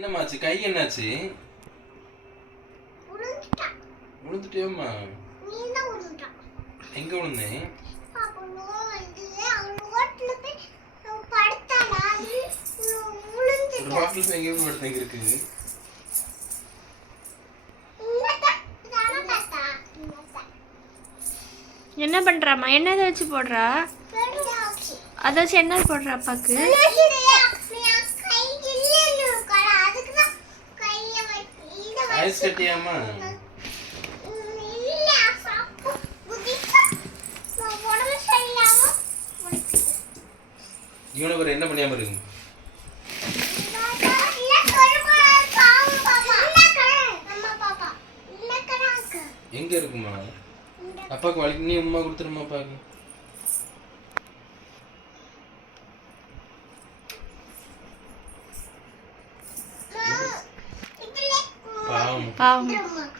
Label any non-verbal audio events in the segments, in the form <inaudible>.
என்னம்மாச்சு? கை என்னாச்சு? உளுந்துட்டான் எங்க விழுந்தேன் பாட்டில் எங்க படுத்து எங்க இருக்கு தாத்தா? இன்னதான் என்ன பண்றாம்மா? என்னதை வச்சு போடுறா? அதை வச்சு என்ன போடுறா அப்பாக்கு கை இல்லைன்னு இருக்கா அதுக்கு தான் கையை வச்சு இதை ஐஸ் கட்டியாம்மா இல்ல சாப்பு குதிச்சா உடம்பு சரியில்லாம உனக்கு இவனை ஒரு என்ன பண்ணியாம இருக்கு இல்ல சொல்லுங்க பாவம் பாப்பா இல்ல கரை நம்ம பாப்பா இல்ல கராக்கு எங்க இருக்குமா? அப்பாவுக்கு வலிக்கு. நீ உமா கொடுத்துருமா அப்பாவுக்கு இதுல பாவம் பாவம்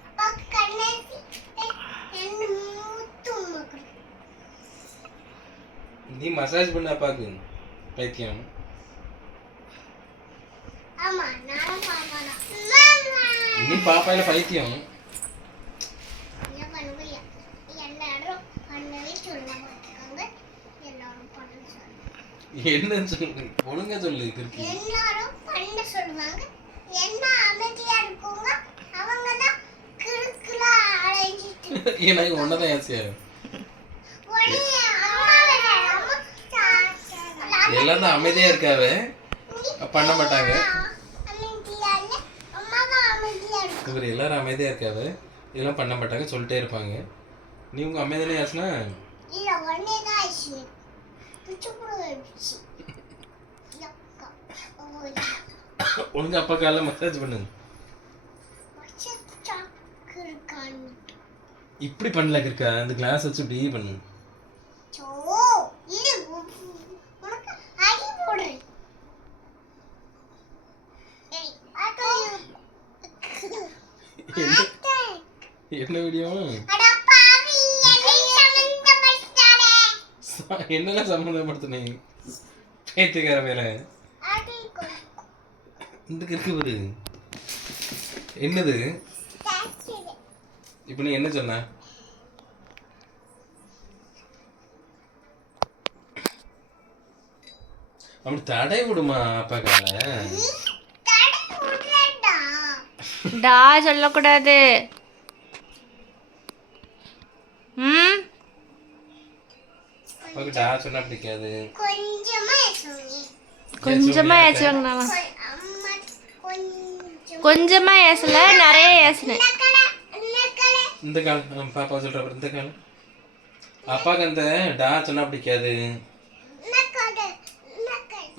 அப்பாக்கு கண்ணாடி ரெண்டு மூத்து உமக்கு நீ மசாஜ் பண்ண அப்பாவுக்கு பைத்தியம் ஆமா நானும் பாப்பா தான் நீ பாப்பாயில பைத்தியம் என்ன பண்ணுவீங்க எல்லாரும் பண்ணவே சொல்ல மாட்டாங்க எல்லாரும் பண்ண சொல்லுவாங்க என்ன சொல்லு. ஒழுங்கா சொல்லு கிறுக்கி எல்லாரும் பண்ண சொல்லுவாங்க. என்ன அமைதியா இருக்குங்க? அவங்க தான் கிறுக்குலா அலைஞ்சிட்டு <laughs> எனக்கு ஒன்னதான் ஆசையா எல்லாம் தான் அமைதியா இருக்காவ? பண்ண மாட்டாங்க. அமைதியா அமைதியா இவர் எல்லாரும் அமைதியா இருக்காவ? இதெல்லாம் பண்ண மாட்டாங்க சொல்லிட்டே இருப்பாங்க. நீ உங்க அமைதியானே ஆச்சுனா இல்ல உடனே தான் ஆயிடுச்சு ஒழுங்கா அப்பா காலைல மசாஜ் பண்ணுங்க இப்படி பண்ணல இருக்கா அந்த கிளாஸ் வச்சு இப்படி பண்ணு சோ இரு உ- உனக்கு அடி போடுறேன் ஏய், அக்கா, என்ன அத்தை. என்ன வீடியோ என்னெல்லாம் சம்மந்தப்படுத்தினேன் பேத்துக்கார மேல இந்த இருக்கு பாரு என்னது? இப்போ நீ என்ன சொன்ன? அப்படி தடை விடுமா அப்பா கால டா சொல்லக்கூடாது. ம்? அப்பாவுக்கு டா சொன்னா பிடிக்காது. கொஞ்சமா ஏசுவாங்கண்ணா கொஞ்சம் கொஞ்சமா. ஏசல நிறைய ஏசுனேன். இந்த காலம் பாப்பா சொல்ற இந்த காலம் அப்பாவுக்கு அந்த டா சொன்னா பிடிக்காது.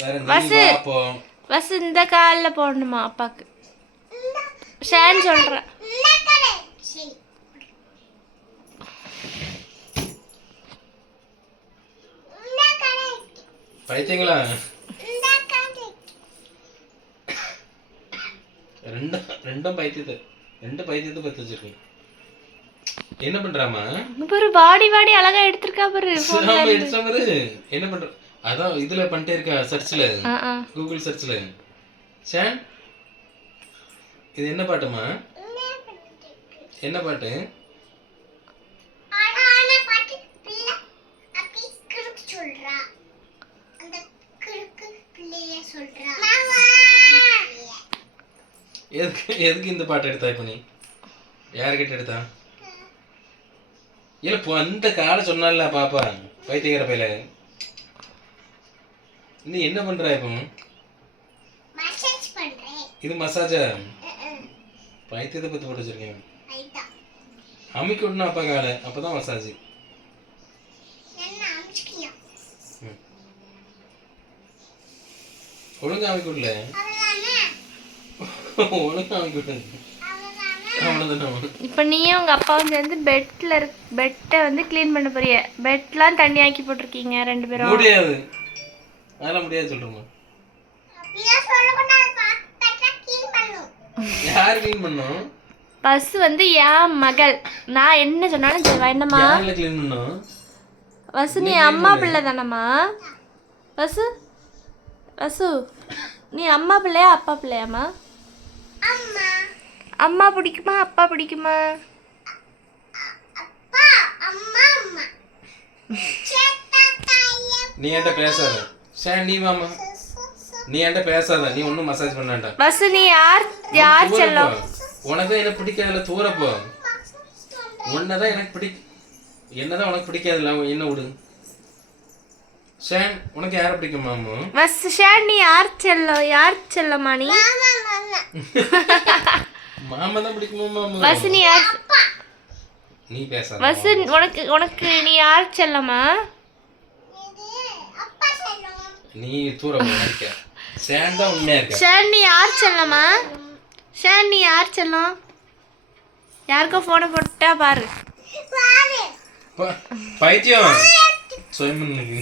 வேற இந்த காலில் போடணுமா அப்பாக்கு? ஷேன் சொல்கிறேன் பைத்தியங்களா நக்கலை. ரெண்டும் ரெண்டும் பைத்தியத்தை ரெண்டு பைத்தியத்தை பத்து வச்சிருக்கேன் என்ன பண்றாமா ஒரு வாடி வாடி அழகா எடுத்திருக்கா பாரு எடுத்த பாரு என்ன பண்ற அதான் இதுல பண்ணிட்டே இருக்கா சர்ச்ல கூகுள் சர்ச்ல சேன் இது என்ன பாட்டுமா என்ன பாட்டு ஆனா, ஆனா பாட்டு பிள்ளை அப்படி கிறுக்கு சொல்றா. அந்த கிறுக்கு பிள்ளைய சொல்றா. எதுக்கு எதுக்கு இந்த பாட்டு எடுத்தா இப்ப நீ? யாருக்கிட்ட எடுத்தா? இல்ல இப்போ அந்த காலை சொன்னால பாப்பா. பைத்தியக்கார பையில. நீ என்ன பண்ற இப்போ? இது மசாஜா. பைத்தியத்தை பத்தி போட்டு வச்சிருக்கேன் லைட்டா. அமுக்கி விடணும் அப்பா காலை. அப்பதான் மசாஜ் என்ன அமிச்சுக்கியா? ஒழுங்கா அமுக்கி விடல அவ்வளவுதானே? ஒழுங்கா அமுக்கி விடு அவ்வளவுதானே? அவ்வளவுதானே இப்போ நீயும் உங்க அப்பாவும் சேர்ந்து பெட்ல இருக் பெட்டை வந்து க்ளீன் பண்ண போறிய. பெட்லாம் தண்ணி ஆக்கி போட்டிருக்கீங்க ரெண்டு பேரும். முடியாது. அதெல்லாம் முடியாது பண்ணணும். யார் க்ளீன் பண்ணோம்? பஸ் வந்து என் மகள். நான் என்ன சொன்னாலும் என்னம்மா? யாரில் க்ளீன் பண்ணோம்? பஸ் நீ அம்மா பிள்ளை தானம்மா வசு வசு நீ அம்மா பிள்ளையா அப்பா பிள்ளையாம்மா? அம்மா. அம்மா பிடிக்குமா அப்பா பிடிக்குமா? அப்பா அம்மா அம்மா. சேட்டா <laughs> தாயே நீ என்கிட்ட பேசாத. ஷேன் நீ வாமா நீ என்கிட்ட பேசாத. நீ ஒன்றும் மசாஜ் பண்ணாண்டா வசு நீ யார் யார். செல்லம்? உனக்கு எனக்கு பிடிக்காதுல தூரப்போ. உன்னதான் எனக்கு பிடி என்னதான் உனக்கு பிடிக்காதுல்ல என்ன விடு? ஷேன் உனக்கு யாரை பிடிக்கும் மாமு? வசு ஷேன் நீ யார் செல்லம் யார் செல்லம்மா நீ? மாமா தான் பிடிக்குமா மாமு? வசு நீ யார் நீ பேசாத வசு உனக்கு உனக்கு நீ யார் செல்லம்மா? இது அப்பா சொல்லுங்க நீ தூரம் இருக்க ஷேன் தான் உண்மையா இருக்க. ஷேன் நீ யார் செல்லம்மா? ஷேன் நீ யார் செல்லம்? யாருக்கோ ஃபோனை போட்டா பாரு. பைத்தியம். சொயமனுக்கு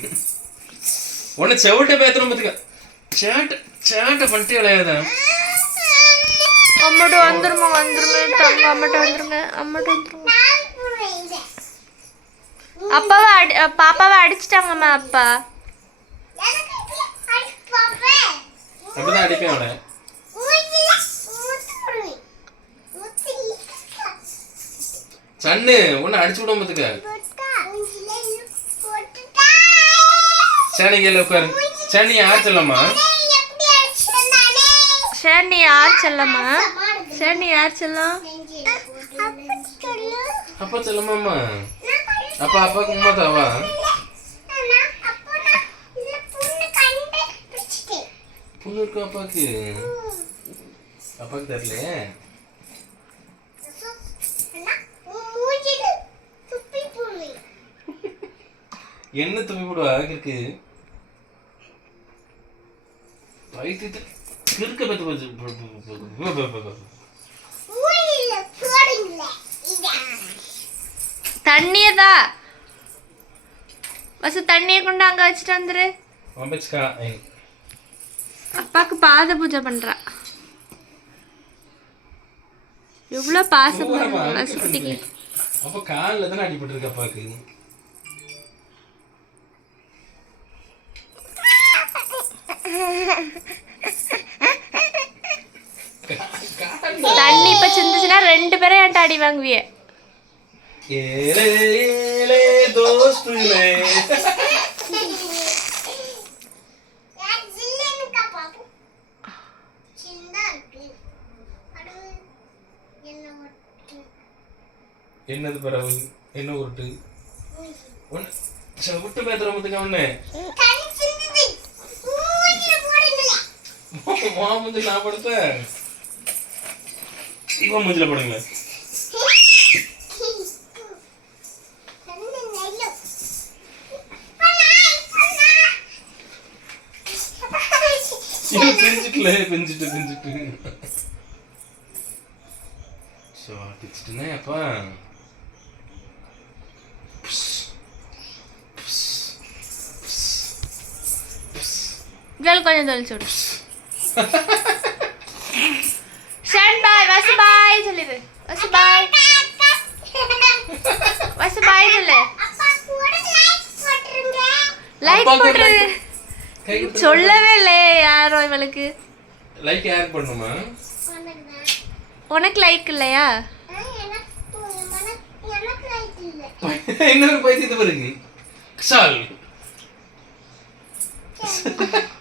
உன்னை செவிட்ட பேத்தணும் பார்த்துக்க சேட்டை சேட்டை பண்ணிட்டு விளையாத அம்மாட்ட வந்துருமா வந்துருங்க அம்மாட்ட வந்துருங்க அம்மாட்ட வந்துருங்க. அப்பாவை அடி பாப்பாவை அடிச்சிட்டாங்கம்மா அப்பா. அப்படிதான் அடிப்பேன் அவனை. சன்னு உன்னை அடிச்சு விட பார்த்துக்க சேனி கேள்வி உட்காரு. சேனி யார் சொல்லம்மா? நீ யார் செல்லம்மா? நீ யார் செல்லம்? அப்பா சொல்லு அப்பா அப்பாவுக்கு உமா தாவா பொண்ணு இருக்கும் அப்பாவுக்கு அப்பாவுக்கு தெரியலையே. என்ன துப்பி போடுவா? இருக்கு வயிற்று கிறுக்க பத்து தண்ணியதா? வசு தண்ணியை கொண்டு அங்க வச்சுட்டு வந்துரு. அப்பாக்கு பாத பூஜை பண்றா. எவ்வளோ பாசம் குட்டிக்கு அப்ப காலில் தானே அடிபட்டு இருக்கு அப்பாவுக்கு தண்ணி இப்ப சிந்துச்சுன்னா ரெண்டு பேரும் என்கிட்ட அடி வாங்குவிய. என்னது பரவு? என்ன உருட்டு? ஒன்று விட்டு அவனு கண்ணு போடுங்களே மாமுஞ்சு நான் படுத்தேன் இவன் மூஞ்சில போடுங்களேன் கண்ணு நெல்லு பண்ணா பண்ணா இவன் பிரிஞ்சுக்கல பிரிஞ்சுட்டு பிரிஞ்சுட்டு ஸோ பிச்சுட்டுனே அப்பா இவள் கொஞ்சம் தொலைச்சு விடு ஷான் பாய் வசு பாய் சொல்லிடு வசு பாய் வசு பாய் சொல்லு அப்பா கூட லைக் போட்டுரு. சொல்லவே இல்லையே யாரோ இவளுக்கு. லைக் யாருக்கு பண்ணுமா? உனக்கு உனக்கு லைக் இல்லையா? எனக்கு எனக்கு எனக்கு லைக் இல்லை இன்னொரு பைத்தியத்தை பாருங்க. சால் <laughs>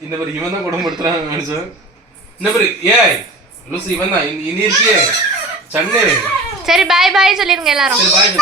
இந்த மாதிரி இவன் தான் குடும்பப்படுத்துறான் மனுஷன் இந்த மாதிரி ஏய் லூசு இவன் தான் இனி இருக்கியே சன்னு. சரி பாய் பாய் சொல்லிருங்க எல்லாரும். சரி பாய்